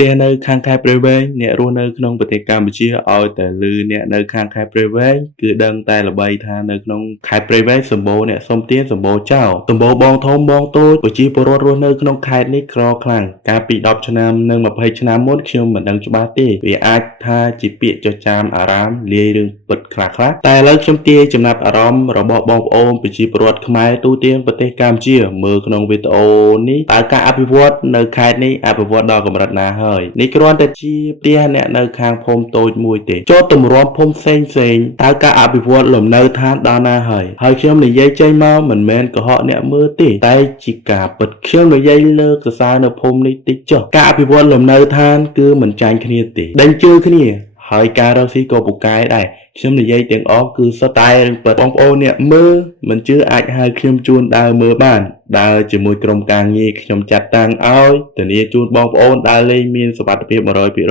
ផ្ទះនៅខាងខេត្តព្រៃវែងអ្នករស់នៅក្នុងប្រទេសកម្ពុជាឲ្យតែឮអ្នកនៅខាងខេត្តព្រៃវែងគឺដឹងតែល្បីថានៅក្នុងខេត្តព្រៃវែងសម្បូរអ្នកសុំទានសម្បូរចោលសម្បូរបងធំបងតូចប្រជាពលរដ្ឋរស់នៅក្នុងខេត្តនេះក្រខ្លាំងកាលពី10ឆ្នាំនិង20ឆ្នាំមុនខ្ញុំមិនដឹងច្បាស់ទេវាអាចថាជាពាក្យចចាមអារាមលាយរឿងពិតខ្លះៗតែឥឡូវខ្ញុំទាយចំណាប់អារម្មណ៍របស់បងប្អូនប្រជាពលរដ្ឋខ្មែរទូទាំងប្រទេសកម្ពុជាមើលក្នុងវីដេអូនេះតើការអភិវឌ្ឍនៅខេត្តនេះអភិវឌ្ឍដល់កម្រិតណាហើយនេះគ្រាន់តែជាផ្ទះអ្នកនៅខាងភូមិតូចមួយទេចូលទម្រាំភូមិផ្សេងតើការអភិវឌ្ឍលំនៅឋានដល់ណាហើយខ្ញុំនិយាយចេញមកមិនមែនកុហកអ្នកមើលទេតែជាការពិតខ្ញុំនិយាយលើកសរសើរនៅភូមិនេះតិចចុះការអភិវឌ្ឍលំនៅឋានគឺមិនចាញ់គ្នាទេដេញជើគ្នាហើយការរកស៊ីក៏ពូកែដែរខ្ញុំនិយាយទាំងអស់គឺសុទ្ធតែរឿងពិតបងប្អូនអ្នកមើលមិនជឿអាចហៅខ្ញុំជួនដើរមើលបានដើរជាមួយក្រុមការងារខ្ញុំចាត់តាំងឲ្យធានាជូនបងប្អូនដើរលេងមានសុវត្ថិភាព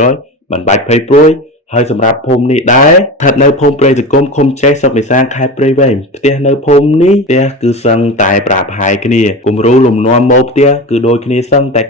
100% មិនបាច់ភ័យព្រួយហើយសម្រាប់ភូមិនេះដែរស្ថិតនៅភូមិព្រៃសង្គមឃុំចេះស្រុកនេសាទខេត្តព្រៃវែងផ្ទះនៅភូមិនេះផ្ទះគឺសឹងតែប្រាប់ហាយគ្នាគំរូលំនាំម៉ូដផ្ទះគឺដូចគ្នាសឹងតែ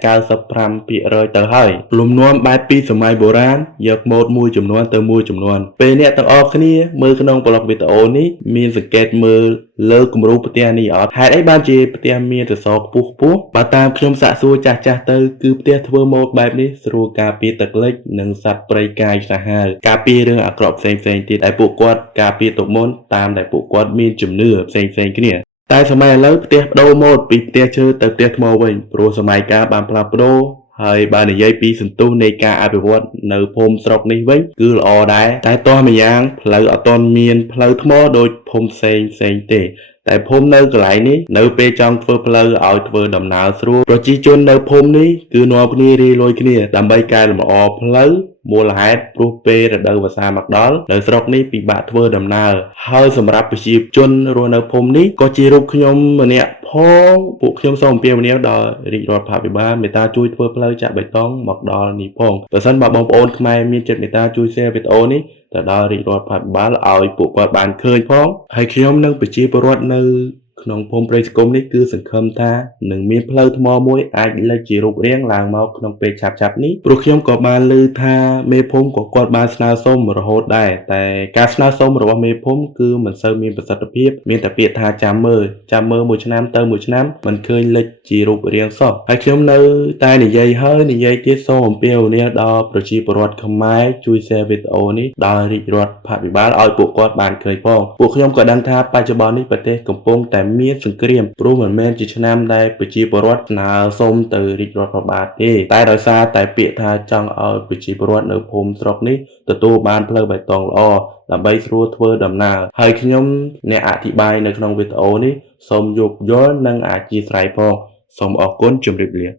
95% ទៅហើយលំនាំបែបពីសម័យបុរាណយកម៉ូដមួយចំនួនទៅមួយចំនួនពេលអ្នកទាំងអស់គ្នាមើលក្នុងប្លុកវីដេអូនេះមានសង្កេតមើលលើគំរូផ្ទះនេះអត់ហេតុអីបានជាផ្ទះមានសសរខ្ពស់បើតាមខ្ញុំសាកសួរចាស់ទៅគឺផ្ទះធ្វើម៉ូដបែបនេះស្រួលការពារទឹកលិចនិងសត្វព្រៃកាយសាហាវការពាររឿងអាក្រក់ផ្សេងទៀតដែលពួកគាត់ការពារទុកមុនតាមដែលពួកគាត់មានជំនឿផ្សេងគ្នាតែសម័យឥឡូវផ្ទះបដូរម៉ូដពីផ្ទះឈើទៅផ្ទះថ្មវិញព្រោះសម័យកាលបានផ្លាស់ប្ដូរហើយបើនិយាយពីសន្ទុះនៃការអភិវឌ្ឍនៅភូមិស្រុកនេះវិញគឺល្អដែរតែតោះម្យ៉ាងផ្លូវអត់ទាន់មានផ្លូវថ្មដូចភូមិផ្សេងទេតែភូមិនៅកន្លែងនេះនៅពេលចង់ធ្វើផ្លូវឲ្យធ្វើដំណើរស្រួលប្រជាជននៅភូមិនេះគឺនាំគ្នារាយលុយគ្នាដើម្បីកែលម្អផ្លូវមូលហេតុព្រោះពេលរដូវវស្សាមកដល់នៅស្រុកនេះពិបាកធ្វើដំណើរហើយសម្រាប់ប្រជាជនរស់នៅភូមិនេះក៏ជារូបខ្ញុំម្នាក់ផងពួកខ្ញុំសូមអំពាវនាវដល់រាជរដ្ឋាភិបាលមេត្តាជួយធ្វើផ្លូវចាក់បេតុងមកដល់នេះផងបើសិនបើបងប្អូនខ្មែរមានចិត្តមេត្តាជួយ share វីដេអូនេះទៅដល់រាជរដ្ឋាភិបាលឲ្យពួកគាត់បានឃើញផងហើយខ្ញុំនិងប្រជាពលរដ្ឋនៅក្នុងភូមិព្រៃសង្គមនេះគឺសង្ឃឹមថានឹងមានផ្លូវថ្មមួយអាចលេចជារូបរាងឡើងមកក្នុងពេលឆាប់នេះព្រោះខ្ញុំក៏បានឮថាមេភូមិក៏គាត់បានស្នើសុំរហូតដែរតែការស្នើសុំរបស់មេភូមិគឺមិនសូវមានប្រសិទ្ធភាពមានតែពាក្យថាចាំមើលមួយឆ្នាំទៅមួយឆ្នាំមិនឃើញលេចជារូបរាងសោះហើយខ្ញុំនៅតែនិយាយទៀតសូមអំពាវនាវដល់ប្រជាពលរដ្ឋខ្មែរជួយ share វីដេអូនេះដល់រាជរដ្ឋាភិបាលឲ្យពួកគាត់បានឃើញផងពួកខ្ញុំក៏ដឹងថាបច្ចុប្បន្ននេះប្រទេសកំពុងតែមានសង្គ្រាមព្រោះមិនមែនជាឆ្នាំដែលប្រជាពលរដ្ឋស្នើសុំទៅរាជរដ្ឋាភិបាលទេតែដោយសារតែពាក្យថាចង់ឲ្យប្រជាពលរដ្ឋនៅភូមិស្រុកនេះទទួលបានផ្លូវបៃតងល្អដើម្បីស្រួលធ្វើដំណើរហើយខ្ញុំអ្នកអធិប្បាយនៅក្នុងវីដេអូនេះសូមយោគយល់និងអធ្យាស្រ័យផងសូមអរគុណជម្រាបលា